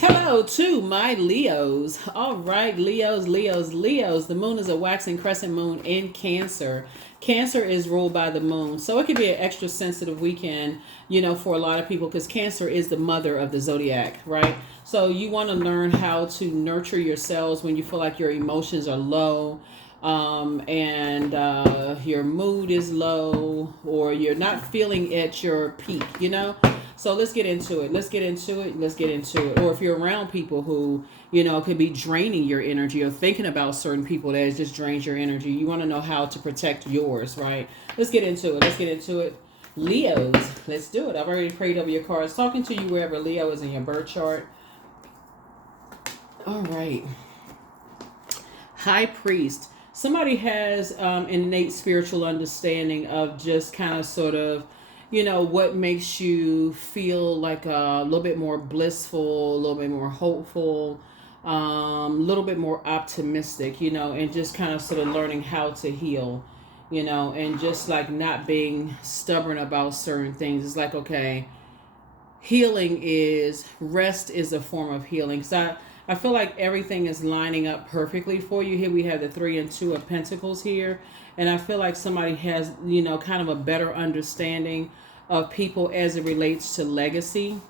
Hello to my Leos. All right, Leos. The moon is a waxing crescent moon in Cancer. Cancer is ruled by the moon. So it could be an extra sensitive weekend, for a lot of people because Cancer is the mother of the zodiac, right? So you want to learn how to nurture yourselves when you feel like your emotions are low, and your mood is low, or you're not feeling at your peak. So let's get into it. Or if you're around people who, could be draining your energy, or thinking about certain people that just drains your energy, you want to know how to protect yours, right? Let's get into it. Leos, let's do it. I've already prayed over your cards. Talking to you wherever Leo is in your birth chart. All right. High Priest. Somebody has an innate spiritual understanding of just kind of sort of, what makes you feel like a little bit more blissful, a little bit more hopeful, a little bit more optimistic, and just kind of sort of learning how to heal, and just like not being stubborn about certain things. It's like, okay, rest is a form of healing. So I feel like everything is lining up perfectly for you. Here we have the 3 and 2 of Pentacles here. And I feel like somebody has, kind of a better understanding of people as it relates to legacy.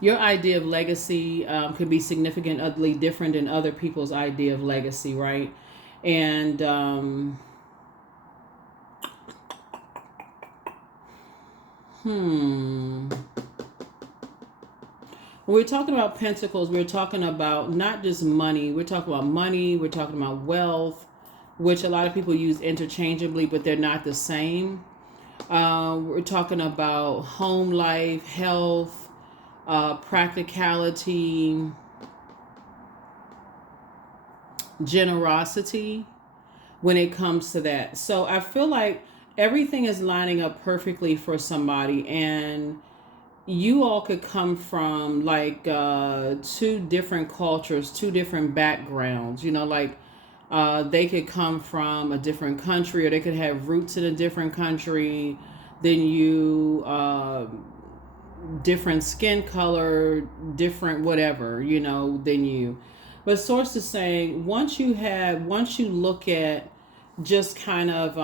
Your idea of legacy could be significantly different than other people's idea of legacy, right? And when we're talking about pentacles, we're talking about not just money. We're talking about money. We're talking about wealth, which a lot of people use interchangeably, but they're not the same. We're talking about home life, health, practicality, generosity when it comes to that. So I feel like everything is lining up perfectly for somebody, and you all could come from like 2 different cultures, 2 different backgrounds, they could come from a different country, or they could have roots in a different country than you, different skin color, different whatever, than you. But source is saying once you look at just kind of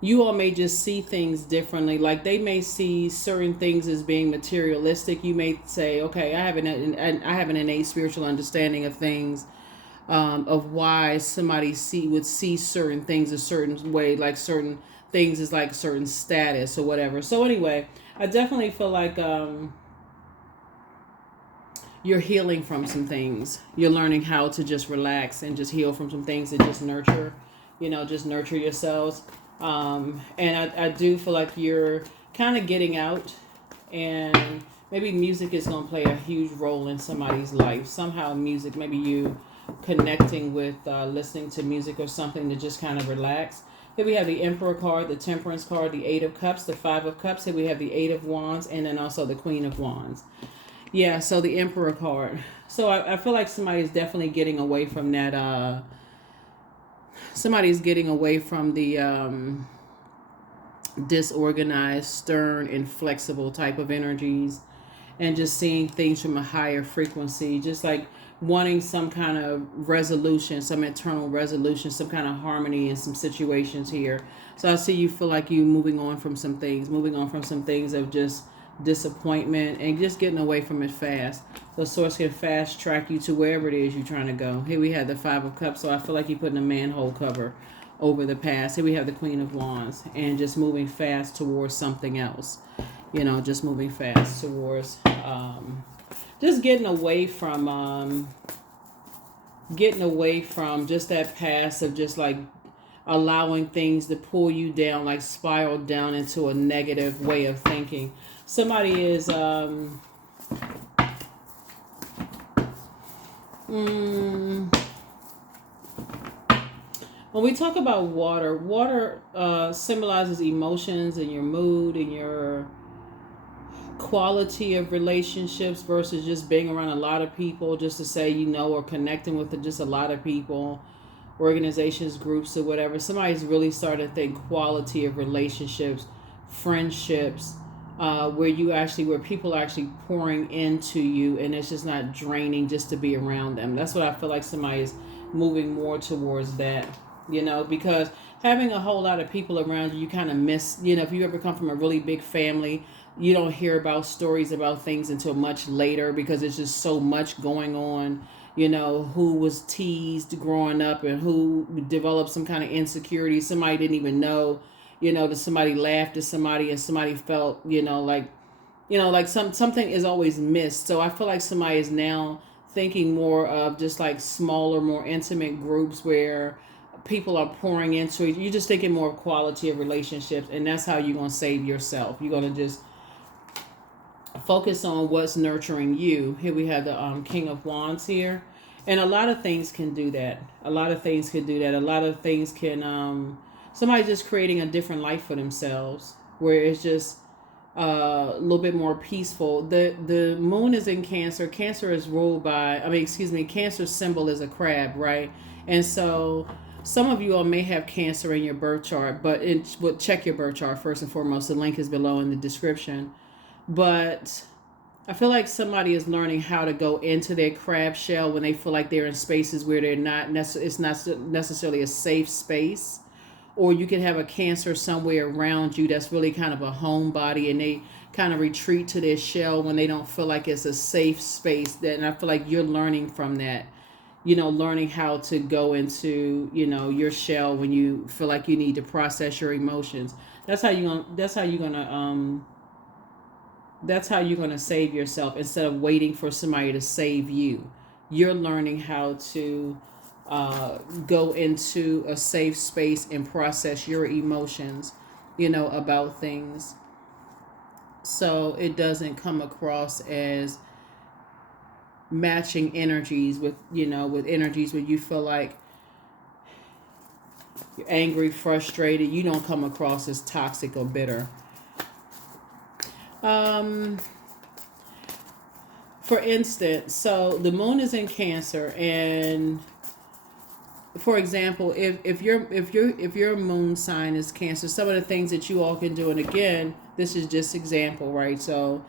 you all may just see things differently. Like they may see certain things as being materialistic. You may say, okay, I have an innate spiritual understanding of things, of why somebody would see certain things a certain way, like certain things is like certain status or whatever. So anyway, I definitely feel like you're healing from some things. You're learning how to just relax and just heal from some things that just nurture, just nurture yourselves. And I do feel like you're kind of getting out, and maybe music is going to play a huge role in somebody's life. Somehow music, maybe you connecting with listening to music or something to just kind of relax. Here we have the Emperor card, the Temperance card, the 8 of Cups, the 5 of Cups. Here we have the 8 of Wands, and then also the Queen of Wands. Yeah, so the Emperor card. So I feel like somebody's definitely getting away from that. Somebody's getting away from the disorganized, stern, inflexible type of energies, and just seeing things from a higher frequency, just like wanting some kind of resolution, some internal resolution, some kind of harmony in some situations here. So I see you feel like you moving on from some things of just disappointment, and just getting away from it fast. The source can fast track you to wherever it is you're trying to go. Here we have the 5 of Cups, so I feel like you're putting a manhole cover over the past. Here we have the Queen of Wands, and just moving fast towards something else. Just moving fast towards just getting away from just that past of just like allowing things to pull you down, like spiral down into a negative way of thinking. Somebody is when we talk about water symbolizes emotions and your mood and your quality of relationships versus just being around a lot of people just to say, or connecting with just a lot of people, organizations, groups, or whatever. Somebody's really starting to think quality of relationships, friendships, where people are actually pouring into you, and it's just not draining just to be around them. That's what I feel like somebody is moving more towards that, because having a whole lot of people around you, you kind of miss, if you ever come from a really big family, you don't hear about stories about things until much later because it's just so much going on. Who was teased growing up and who developed some kind of insecurity. Somebody didn't even know, that somebody laughed at somebody and somebody felt, like something is always missed. So I feel like somebody is now thinking more of just like smaller, more intimate groups where people are pouring into it. You're just thinking more of quality of relationships, and that's how you're going to save yourself. You're going to just focus on what's nurturing you. Here we have the King of Wands here. And a lot of things can do that. A lot of things can somebody's just creating a different life for themselves where it's just a little bit more peaceful. The moon is in Cancer. Cancer is ruled by, Cancer's symbol is a crab, right? And so some of you all may have Cancer in your birth chart, but check your birth chart first and foremost. The link is below in the description. But I feel like somebody is learning how to go into their crab shell when they feel like they're in spaces where they're not. It's not necessarily a safe space. Or you can have a Cancer somewhere around you that's really kind of a homebody, and they kind of retreat to their shell when they don't feel like it's a safe space. And I feel like you're learning from that. Learning how to go into, your shell when you feel like you need to process your emotions. That's how you're gonna save yourself instead of waiting for somebody to save you. You're learning how to go into a safe space and process your emotions, about things. So it doesn't come across as matching energies with energies where you feel like you're angry, frustrated. You don't come across as toxic or bitter. For instance, so the moon is in Cancer, and for example, if your moon sign is Cancer, some of the things that you all can do, and again, this is just example, right? So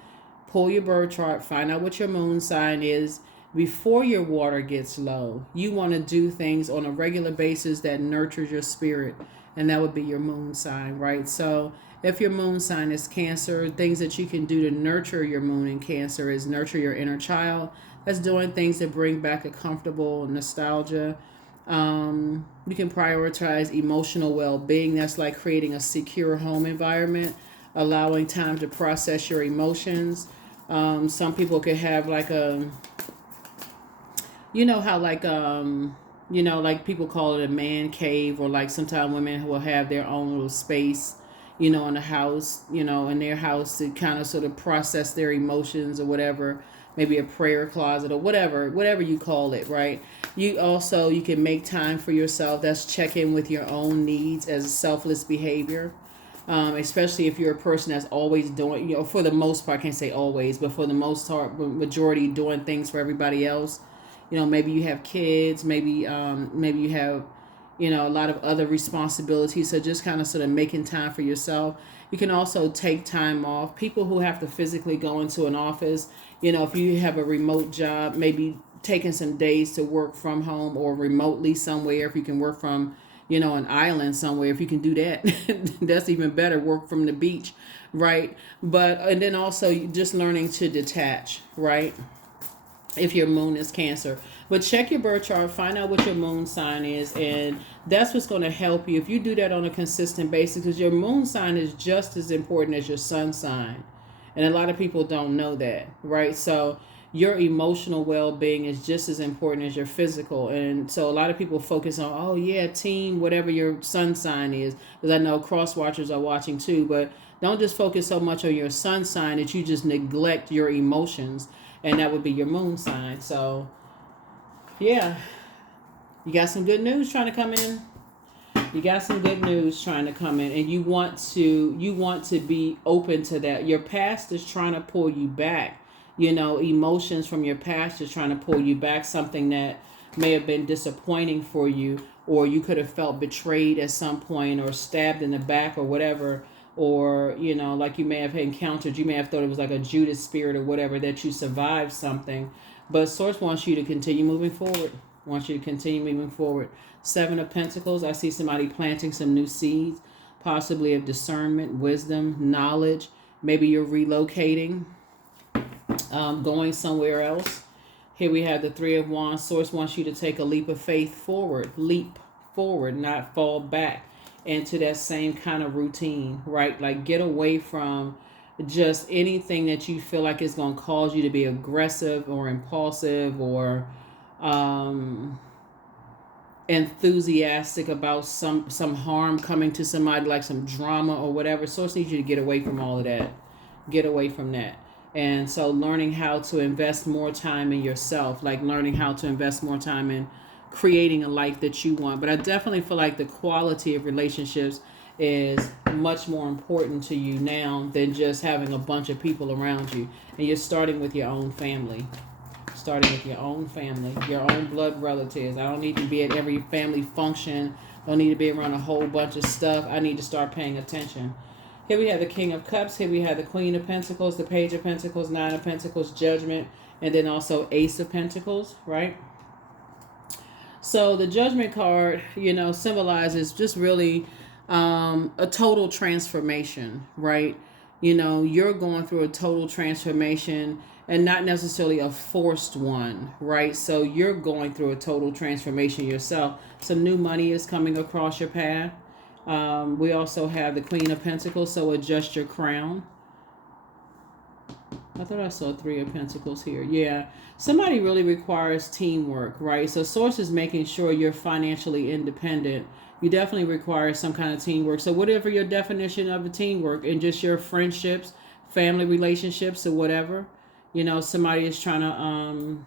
pull your birth chart, find out what your moon sign is. Before your water gets low, you want to do things on a regular basis that nurtures your spirit, and that would be your moon sign, right? So if your moon sign is Cancer, things that you can do to nurture your moon in Cancer is nurture your inner child. That's doing things that bring back a comfortable nostalgia. You can prioritize emotional well-being. That's like creating a secure home environment, allowing time to process your emotions. Some people could have like how like people call it a man cave, or like sometimes women will have their own little space, in the house, in their house to kind of sort of process their emotions or whatever. Maybe a prayer closet or whatever you call it, right? You can make time for yourself. That's check in with your own needs as selfless behavior. Especially if you're a person that's always doing, for the most part, I can't say always, but for the most part, majority doing things for everybody else. Maybe you have kids, maybe you have, a lot of other responsibilities. So just kind of sort of making time for yourself. You can also take time off. People who have to physically go into an office, if you have a remote job, maybe taking some days to work from home or remotely somewhere. If you can work from, an island somewhere, if you can do that, that's even better. Work from the beach, right? And then also just learning to detach, right? If your moon is Cancer. But check your birth chart, find out what your moon sign is, and that's what's going to help you if you do that on a consistent basis, because your moon sign is just as important as your sun sign. And a lot of people don't know that, right? So your emotional well-being is just as important as your physical. And so a lot of people focus on, oh yeah, team, whatever your sun sign is, because I know cross watchers are watching too, but don't just focus so much on your sun sign that you just neglect your emotions, and that would be your moon sign. So yeah, you got some good news trying to come in. You got some good news trying to come in, and you want to be open to that. Your past is trying to pull you back. Emotions from your past is trying to pull you back. Something that may have been disappointing for you, or you could have felt betrayed at some point, or stabbed in the back, or whatever, or, you know, like you may have encountered, you may have thought it was like a Judas spirit or whatever, that you survived something. But Source wants you to continue moving forward. Wants you to continue moving forward. Seven of Pentacles. I see somebody planting some new seeds, possibly of discernment, wisdom, knowledge. Maybe you're relocating, going somewhere else. Here we have the Three of Wands. Source wants you to take a leap of faith forward. Leap forward, not fall back into that same kind of routine, right? Like get away from just anything that you feel like is going to cause you to be aggressive or impulsive or enthusiastic about some harm coming to somebody, like some drama or whatever. Source needs you to get away from all of that. Get away from that. And so learning how to invest more time in yourself, like learning how to invest more time in creating a life that you want. But I definitely feel like the quality of relationships is much more important to you now than just having a bunch of people around you. And you're starting with your own family. Starting with your own family, your own blood relatives. I don't need to be at every family function. Don't need to be around a whole bunch of stuff. I need to start paying attention. Here we have the King of Cups. Here we have the Queen of Pentacles, the Page of Pentacles, Nine of Pentacles, Judgment, and then also Ace of Pentacles, right? So the Judgment card, you know, symbolizes just really a total transformation, right? You know, you're going through a total transformation and not necessarily a forced one, right? So you're going through a total transformation yourself. Some new money is coming across your path. We also have the Queen of Pentacles, so adjust your crown. I thought I saw Three of Pentacles here. Yeah, somebody really requires teamwork, right? So Source is making sure you're financially independent. You definitely require some kind of teamwork. So whatever your definition of the teamwork, and just your friendships, family relationships, or whatever, you know, somebody is trying to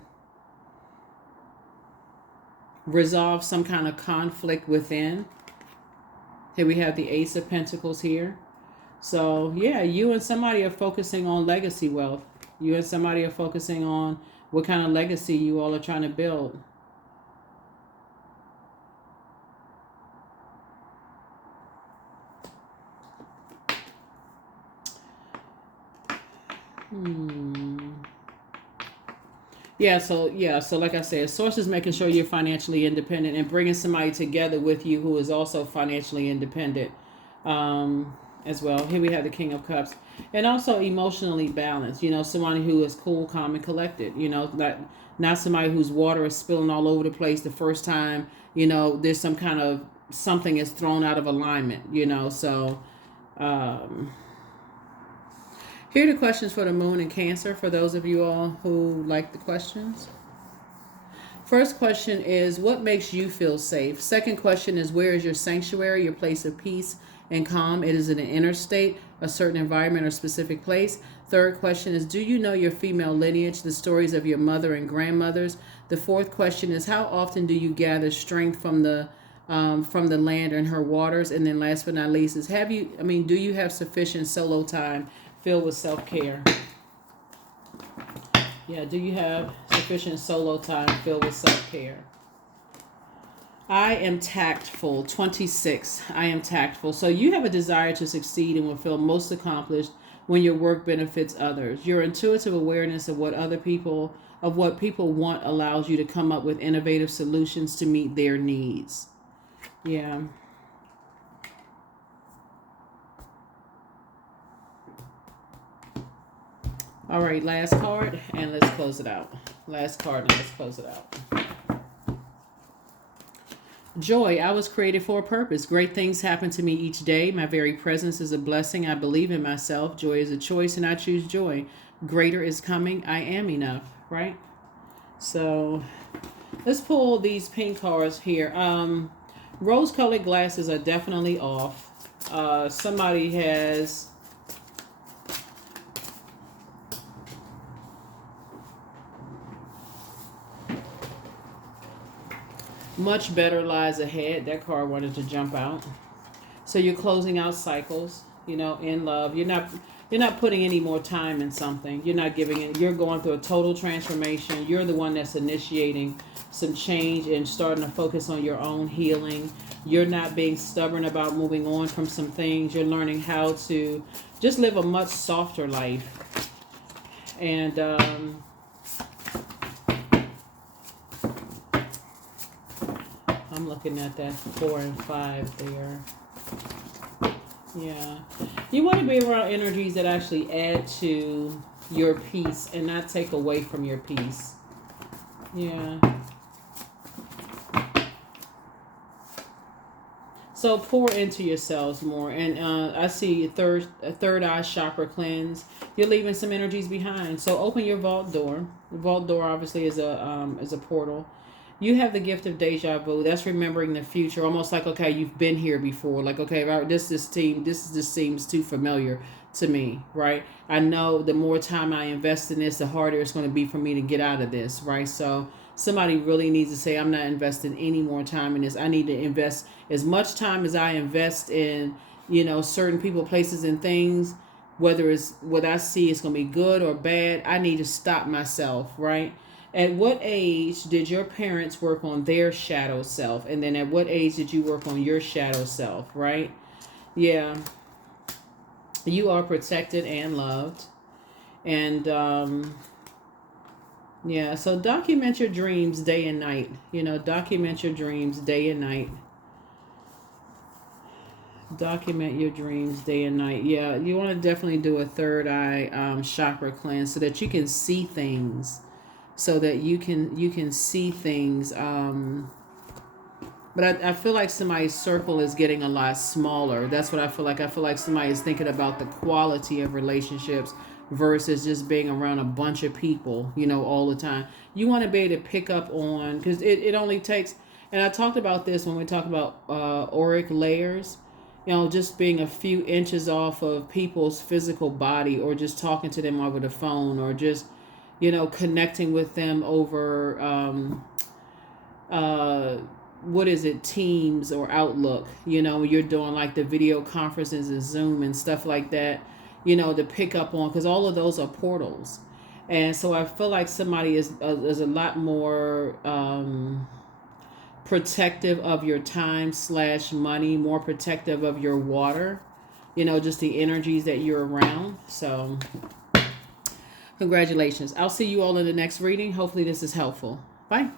resolve some kind of conflict within. Here we have the Ace of Pentacles here. So, yeah, you and somebody are focusing on legacy wealth. You and somebody are focusing on what kind of legacy you all are trying to build. Yeah, so like I said, Source is making sure you're financially independent and bringing somebody together with you who is also financially independent as well. Here we have the King of Cups. And also emotionally balanced, you know, someone who is cool, calm, and collected, you know, not somebody whose water is spilling all over the place the first time, you know, there's some kind of something is thrown out of alignment, you know, so here are the questions for the Moon and Cancer, for those of you all who like the questions. First question is, what makes you feel safe? Second question is, where is your sanctuary, your place of peace and calm? It is in an inner state, a certain environment or specific place. Third question is, do you know your female lineage, the stories of your mother and grandmothers? The fourth question is, how often do you gather strength from the land and her waters? And then last but not least is, do you have sufficient solo time filled with self-care? Yeah, do you have sufficient solo time filled with self-care? I am tactful. 26. I am tactful. So you have a desire to succeed and will feel most accomplished when your work benefits others. Your intuitive awareness of what people want allows you to come up with innovative solutions to meet their needs. Yeah. All right, last card, and let's close it out. Last card, and let's close it out. Joy, I was created for a purpose. Great things happen to me each day. My very presence is a blessing. I believe in myself. Joy is a choice, and I choose joy. Greater is coming. I am enough, right? So let's pull these pink cards here. Rose-colored glasses are definitely off. Somebody has... much better lies ahead. That card wanted to jump out. So you're closing out cycles, you know, in love. you're not putting any more time in something. You're not giving it. You're going through a total transformation. You're the one that's initiating some change and starting to focus on your own healing. You're not being stubborn about moving on from some things. You're learning how to just live a much softer life. And I'm looking at that 4 and 5 there. Yeah. You want to be around energies that actually add to your peace and not take away from your peace. Yeah. So pour into yourselves more. And I see a third eye chakra cleanse. You're leaving some energies behind. So open your vault door. The vault door obviously is a portal. You have the gift of deja vu. That's remembering the future. Almost like, okay, you've been here before. Like, okay, this seems too familiar to me, right? I know the more time I invest in this, the harder it's going to be for me to get out of this, right? So somebody really needs to say, I'm not investing any more time in this. I need to invest as much time as I invest in, certain people, places, and things. Whether it's what I see is going to be good or bad, I need to stop myself, right? At what age did your parents work on their shadow self? And then at what age did you work on your shadow self, right? Yeah. You are protected and loved. And, yeah, so document your dreams day and night. Document your dreams day and night. Document your dreams day and night. Yeah, you want to definitely do a third eye chakra cleanse so that you can see things. So that you can see things. But I feel like somebody's circle is getting a lot smaller. That's what I feel like. I feel like somebody is thinking about the quality of relationships versus just being around a bunch of people, all the time. You want to be able to pick up on, because it only takes, and I talked about this when we talk about auric layers, just being a few inches off of people's physical body, or just talking to them over the phone, or just, connecting with them over, what is it, Teams or Outlook, you're doing like the video conferences and Zoom and stuff like that, to pick up on, because all of those are portals. And so I feel like somebody is a lot more protective of your time / money, more protective of your water, just the energies that you're around. So congratulations. I'll see you all in the next reading. Hopefully this is helpful. Bye.